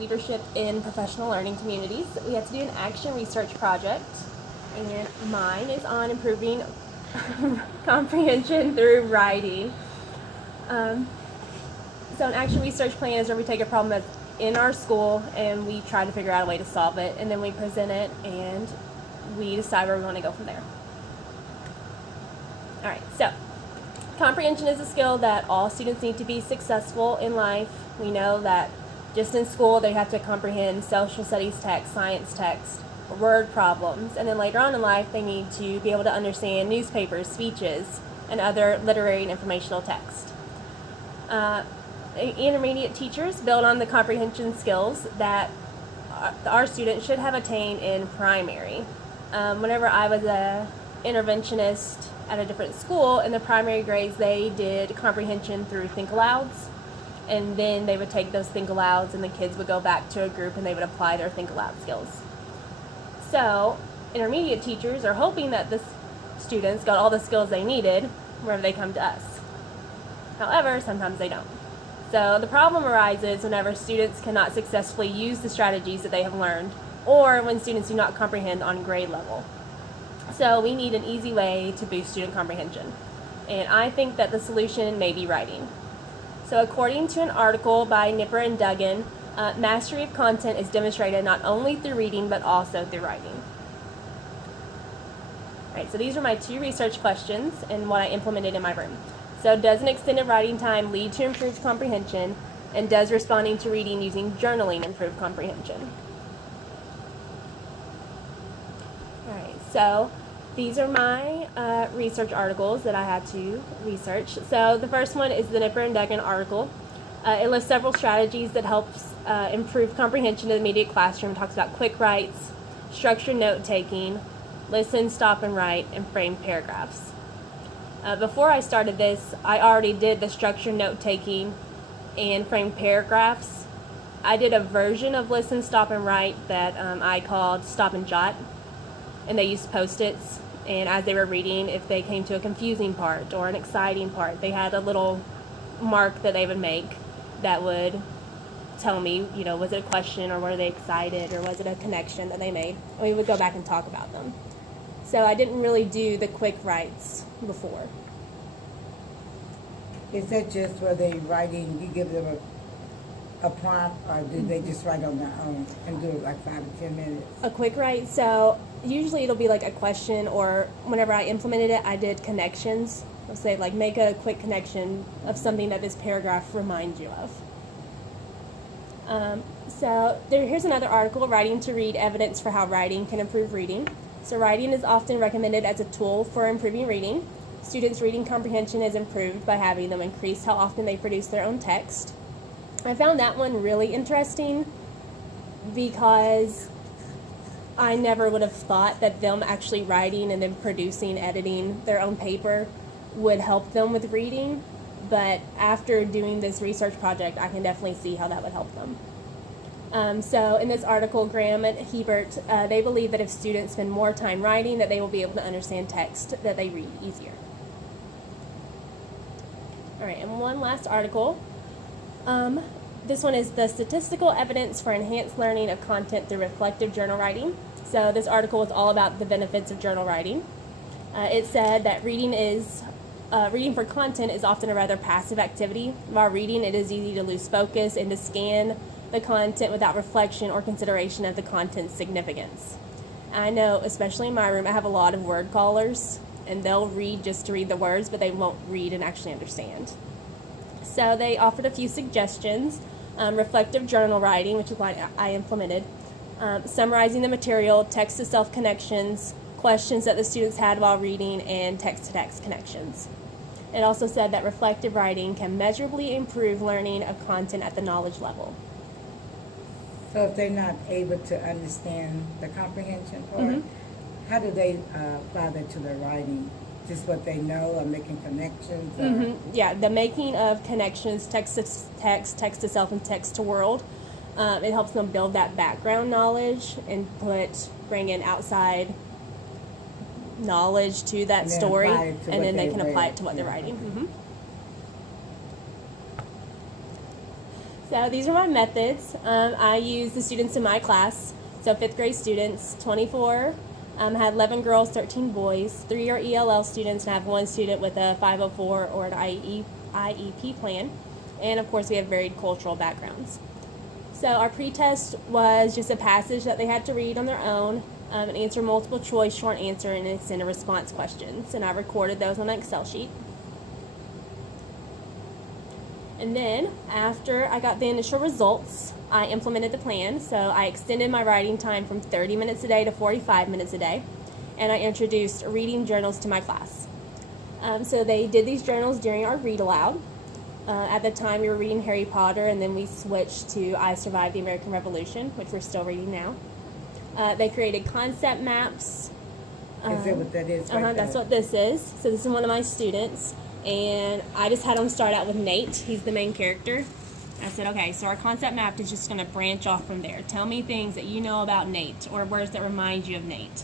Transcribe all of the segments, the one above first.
Leadership in professional learning communities. We have to do an action research project, and mine is on improving comprehension through writing. So an action research plan is where we take a problem that's in our school and we try to figure out a way to solve it, and then we present it and we decide where we want to go from there. Alright, so comprehension is a skill that all students need to be successful in life. We know that just in school they have to comprehend social studies text, science text, word problems, and then later on in life they need to be able to understand newspapers, speeches, and other literary and informational text. Intermediate teachers build on the comprehension skills that our students should have attained in primary. Whenever I was a interventionist at a different school, in the primary grades they did comprehension through think-alouds, and then they would take those think-alouds and the kids would go back to a group and they would apply their think-aloud skills. So intermediate teachers are hoping that the students got all the skills they needed whenever they come to us. However, sometimes they don't. So the problem arises whenever students cannot successfully use the strategies that they have learned, or when students do not comprehend on grade level. So we need an easy way to boost student comprehension. And I think that the solution may be writing. So according to an article by Nipper and Duggan, mastery of content is demonstrated not only through reading but also through writing. Alright, so these are my 2 research questions and what I implemented in my room. So does an extended writing time lead to improved comprehension? And does responding to reading using journaling improve comprehension? Alright, so these are my research articles that I had to research. So the first one is the Nipper and Duggan article. It lists several strategies that helps improve comprehension in the immediate classroom. It talks about quick writes, structured note-taking, listen, stop, and write, and framed paragraphs. Before I started this, I already did the structured note-taking and framed paragraphs. I did a version of listen, stop, and write that I called stop and jot, and they used Post-its, and as they were reading, if they came to a confusing part or an exciting part, they had a little mark that they would make that would tell me, was it a question, or were they excited, or was it a connection that they made, and we would go back and talk about them. So I didn't really do the quick writes before. Is that just where they writing, you give them a prompt, or do they just write on their own and do it like 5 to 10 minutes? A quick write, so usually it'll be like a question, or whenever I implemented it, I did connections. I'll say like make a quick connection of something that this paragraph reminds you of. Here's another article, Writing to Read, Evidence for How Writing Can Improve Reading. So writing is often recommended as a tool for improving reading. Students' reading comprehension is improved by having them increase how often they produce their own text. I found that one really interesting because I never would have thought that them actually writing and then producing, editing their own paper would help them with reading. But after doing this research project, I can definitely see how that would help them. So in this article, Graham and Hebert, they believe that if students spend more time writing, that they will be able to understand text that they read easier. All right, and one last article. This one is the statistical evidence for enhanced learning of content through reflective journal writing. So this article is all about the benefits of journal writing. It said that reading for content is often a rather passive activity. While reading, it is easy to lose focus and to scan the content without reflection or consideration of the content's significance. I know, especially in my room, I have a lot of word callers, and they'll read just to read the words, but they won't read and actually understand. So they offered a few suggestions. Reflective journal writing, which is what I implemented, summarizing the material, text-to-self connections, questions that the students had while reading, and text-to-text connections. It also said that reflective writing can measurably improve learning of content at the knowledge level. So if they're not able to understand the comprehension part, how do they apply that to their writing? Just what they know, or making connections? Yeah, the making of connections, text to text, text to self, and text to world. It helps them build that background knowledge and bring in outside knowledge to that story, and then they can apply it to what they're writing. So these are my methods. I use the students in my class, so 5th grade students, 24. I had 11 girls, 13 boys. 3 are ELL students, and I have 1 student with a 504 or an IEP plan. And of course, we have varied cultural backgrounds. So our pretest was just a passage that they had to read on their own, and answer multiple choice, short answer, and extended response questions. And I recorded those on an Excel sheet. And then, after I got the initial results, I implemented the plan. So I extended my writing time from 30 minutes a day to 45 minutes a day. And I introduced reading journals to my class. So they did these journals during our read aloud. At the time, we were reading Harry Potter, and then we switched to I Survived the American Revolution, which we're still reading now. They created concept maps. Is that what that is? That's what this is. So this is one of my students. And I just had them start out with Nate. He's the main character. I said, okay, so our concept map is just going to branch off from there. Tell me things that you know about Nate or words that remind you of Nate.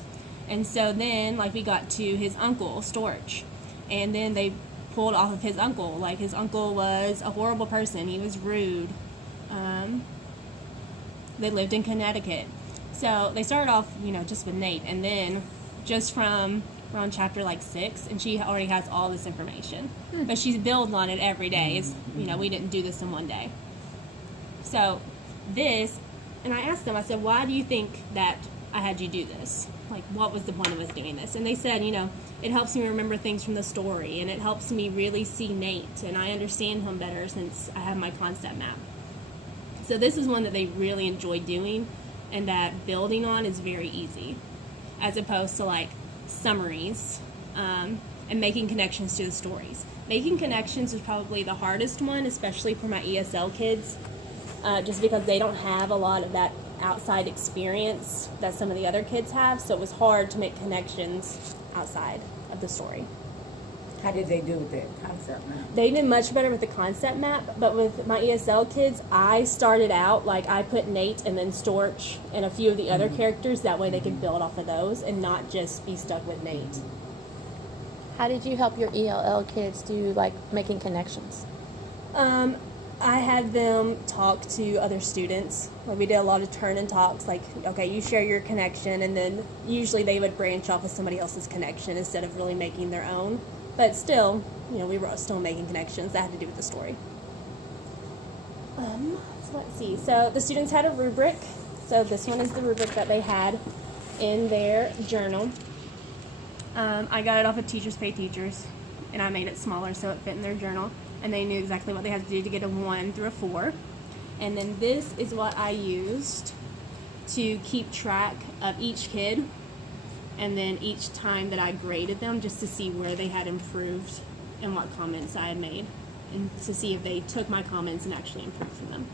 And so then, like, we got to his uncle, Storch. And then they pulled off of his uncle. Like, his uncle was a horrible person. He was rude. They lived in Connecticut. So they started off, just with Nate. And then just from around chapter 6, and she already has all this information. But she's building on it every day. It's, we didn't do this in one day. So this, and I asked them, I said, why do you think that I had you do this? Like, what was the point of us doing this? And they said, it helps me remember things from the story, and it helps me really see Nate, and I understand him better since I have my concept map. So this is one that they really enjoy doing, and that building on is very easy, as opposed to summaries and making connections to the stories. Making connections is probably the hardest one, especially for my ESL kids, just because they don't have a lot of that outside experience that some of the other kids have, so it was hard to make connections outside of the story. How did they do with that concept map? They did much better with the concept map, but with my ESL kids, I started out, I put Nate and then Storch and a few of the other characters, that way they could build off of those and not just be stuck with Nate. How did you help your ELL kids do, making connections? I had them talk to other students. We did a lot of turn and talks, okay, you share your connection, and then usually they would branch off of somebody else's connection instead of really making their own. But still, we were still making connections that had to do with the story. So let's see. So the students had a rubric. So this one is the rubric that they had in their journal. I got it off of Teachers Pay Teachers, and I made it smaller so it fit in their journal. And they knew exactly what they had to do to get a 1 through a 4. And then this is what I used to keep track of each kid, and then each time that I graded them, just to see where they had improved and what comments I had made, and to see if they took my comments and actually improved from them.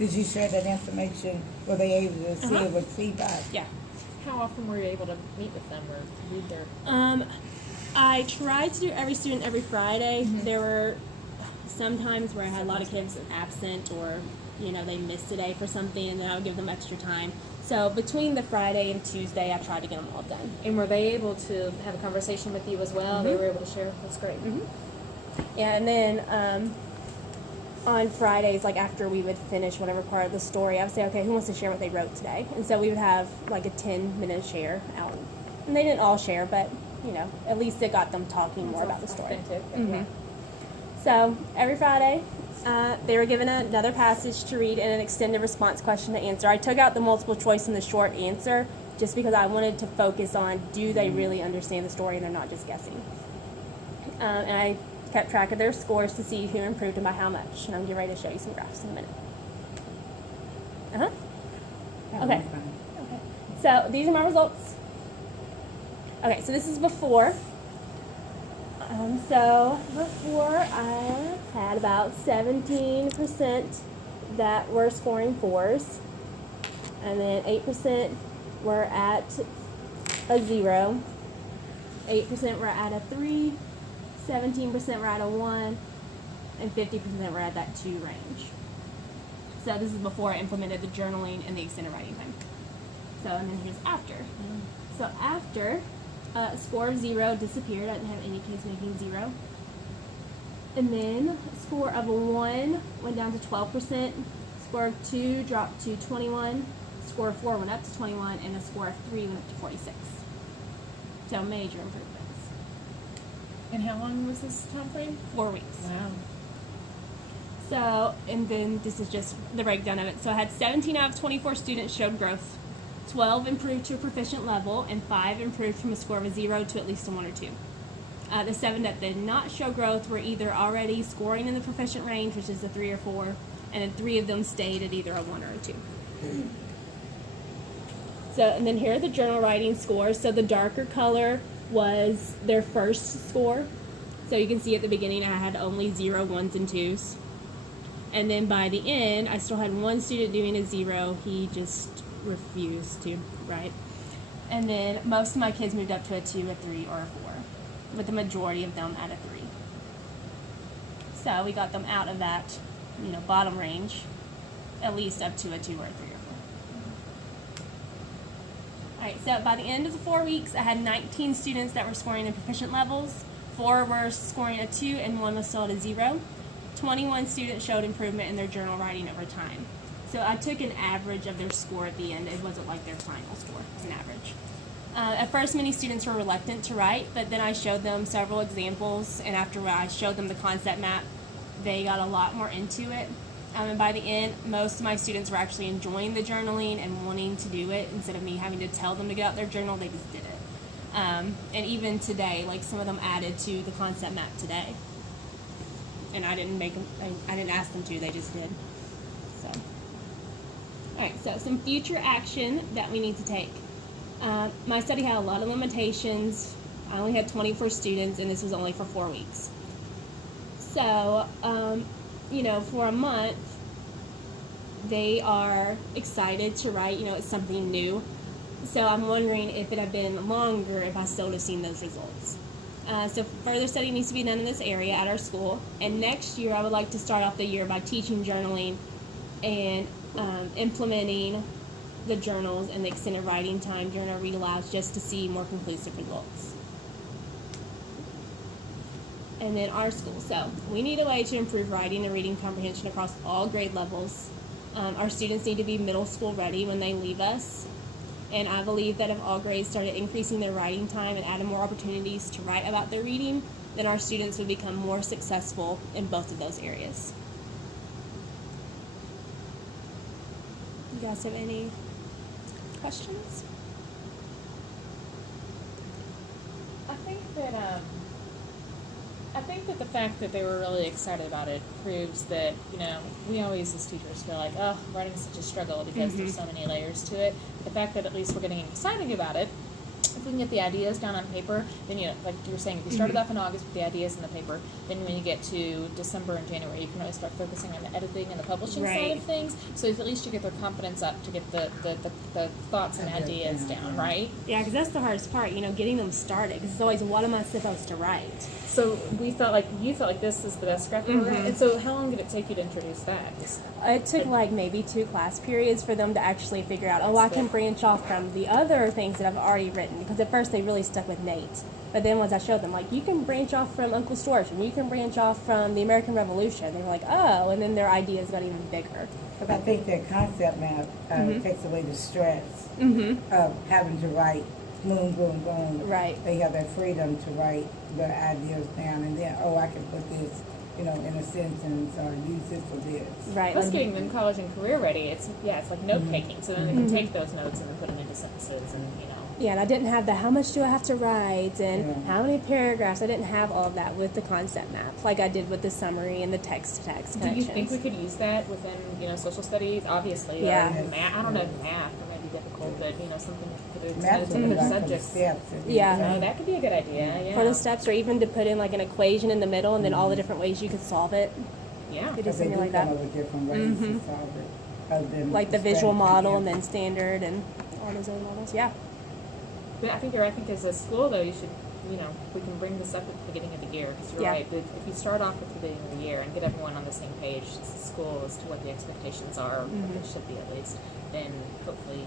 Did you share that information? Were they able to see it with feedback? Yeah. How often were you able to meet with them or read their... I tried to do every student every Friday. There were some times where I had a lot of kids absent, or they missed a day for something, and then I would give them extra time. So between the Friday and Tuesday, I tried to get them all done. And were they able to have a conversation with you as well? They were able to share? That's great. Yeah, and then on Fridays, after we would finish whatever part of the story, I would say, okay, who wants to share what they wrote today? And so we would have a 10-minute share out. And they didn't all share, but at least it got them talking more about the story. So every Friday, they were given another passage to read and an extended response question to answer. I took out the multiple choice and the short answer just because I wanted to focus on, do they really understand the story and they're not just guessing. And I kept track of their scores to see who improved and by how much. And I'm getting ready to show you some graphs in a minute. Okay. So these are my results. Okay, so this is before. So before, I had about 17% that were scoring 4s, and then 8% were at a 0, 8% were at a 3, 17% were at a 1, and 50% were at that 2 range. So this is before I implemented the journaling and the extended writing time. So, and then here's after. So after, score of 0 disappeared. I didn't have any kids making 0. And then score of a 1 went down to 12%. Score of 2 dropped to 21. Score of 4 went up to 21, and a score of 3 went up to 46. So major improvements. And how long was this time frame? 4 weeks. Wow. So, and then this is just the breakdown of it. So I had 17 out of 24 students showed growth. 12 improved to a proficient level, and 5 improved from a score of a 0 to at least a 1 or 2. The 7 that did not show growth were either already scoring in the proficient range, which is a 3 or 4, and then 3 of them stayed at either a 1 or a 2. So, and then here are the journal writing scores. So the darker color was their first score. So you can see at the beginning I had only 0, 1s, and 2s. And then by the end, I still had one student doing a 0. He just refused to write. And then most of my kids moved up to a 2, a 3, or a 4, with the majority of them at a 3. So we got them out of that, bottom range, at least up to a 2 or a 3 or 4. All right, so by the end of the 4 weeks, I had 19 students that were scoring in proficient levels. 4 were scoring a 2, and 1 was still at a 0. 21 students showed improvement in their journal writing over time. So I took an average of their score at the end. It wasn't like their final score. It was an average. At first, many students were reluctant to write, but then I showed them several examples, and after I showed them the concept map, they got a lot more into it. And by the end, most of my students were actually enjoying the journaling and wanting to do it. Instead of me having to tell them to get out their journal, they just did it. And even today, like some of them added to the concept map today. And I didn't ask them to, they just did. So, all right, so some future action that we need to take. My study had a lot of limitations. I only had 24 students, and this was only for 4 weeks. So, for a month, they are excited to write. It's something new. So I'm wondering if it had been longer, if I still would have seen those results. So further study needs to be done in this area at our school. And next year, I would like to start off the year by teaching journaling and implementing the journals and the extended writing time during our read alouds just to see more conclusive results. And then our school. So we need a way to improve writing and reading comprehension across all grade levels. Our students need to be middle school ready when they leave us. And I believe that if all grades started increasing their writing time and added more opportunities to write about their reading, then our students would become more successful in both of those areas. You guys have any questions? I think that the fact that they were really excited about it proves that, we always as teachers feel like, oh, writing is such a struggle because there's so many layers to it. But the fact that at least we're getting excited about it, if we can get the ideas down on paper, then, like you were saying, if you started off in August with the ideas in the paper, then when you get to December and January, you can really start focusing on the editing and the publishing side of things. So if at least you get their confidence up to get the thoughts and ideas down, right? Yeah, because that's the hardest part, getting them started. Because it's always, what am I supposed to write? So you felt like this is the best graphic program. And so how long did it take you to introduce that? It took maybe 2 class periods for them to actually figure out, I can branch off from the other things that I've already written. Because at first they really stuck with Nate. But then once I showed them, you can branch off from Uncle Storch and you can branch off from the American Revolution, they were like, oh, and then their ideas got even bigger. But I think that concept map takes away the stress of having to write boom, boom, boom. Right. They have that freedom to write their ideas down, and then, I can put this, in a sentence or use it for this. Right. Plus getting them college and career ready, it's like note taking. So then they can take those notes and then put them into sentences and, Yeah, and I didn't have how much do I have to write and how many paragraphs. I didn't have all of that with the concept map like I did with the summary and the text-to-text connections. Do you think we could use that within, social studies? Obviously, Yeah. Math, I don't know if math might be difficult, but, something for the Math would be like for the subjects. steps. Yeah. That could be a good idea, yeah. For the steps, or even to put in an equation in the middle and then all the different ways you could solve it. Yeah. Could do Because they something do like come that. up with different ways to solve it. Other than Like the visual strategy, model and then standard and all those other models. Yeah. But I think as a school, though, you should, we can bring this up at the beginning of the year, because you're right. If you start off at the beginning of the year and get everyone on the same page as a school as to what the expectations are, or what they should be at least, then hopefully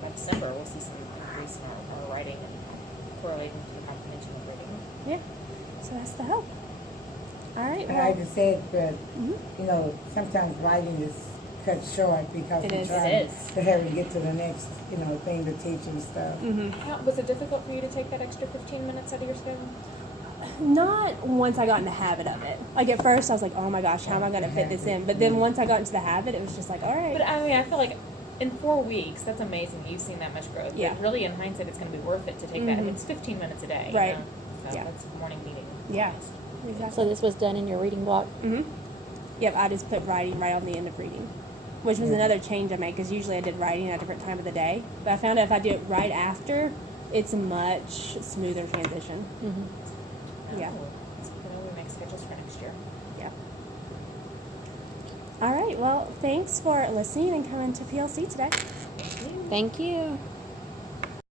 by December we'll see some increase in our writing and correlating to the comprehension of reading. Yeah. So that's the hope. All right. And I Well, just said, but Mhm. you know, sometimes writing is cut short because It we're is. trying It is. to hurry to get to the next, thing to teach and stuff. Was it difficult for you to take that extra 15 minutes out of your schedule? not once I got in the habit of it. Like at first, I was like, "Oh my gosh, how am I going to fit this in?" But then once I got into the habit, it was just like, "All right." But I mean, I feel like in 4 weeks, that's amazing. You've seen that much growth. Yeah. But really, in hindsight, it's going to be worth it to take that. I mean, it's 15 minutes a day. Right. You know? So Yeah. that's a morning meeting. Yeah. So Exactly. this was done in your reading block. Yep. I just put writing right on the end of reading, which was another change I made because usually I did writing at a different time of the day. But I found out if I do it right after, it's a much smoother transition. Yeah. Oh, so, we make schedules for next year. Yeah. All right. Well, thanks for listening and coming to PLC today. Thank you.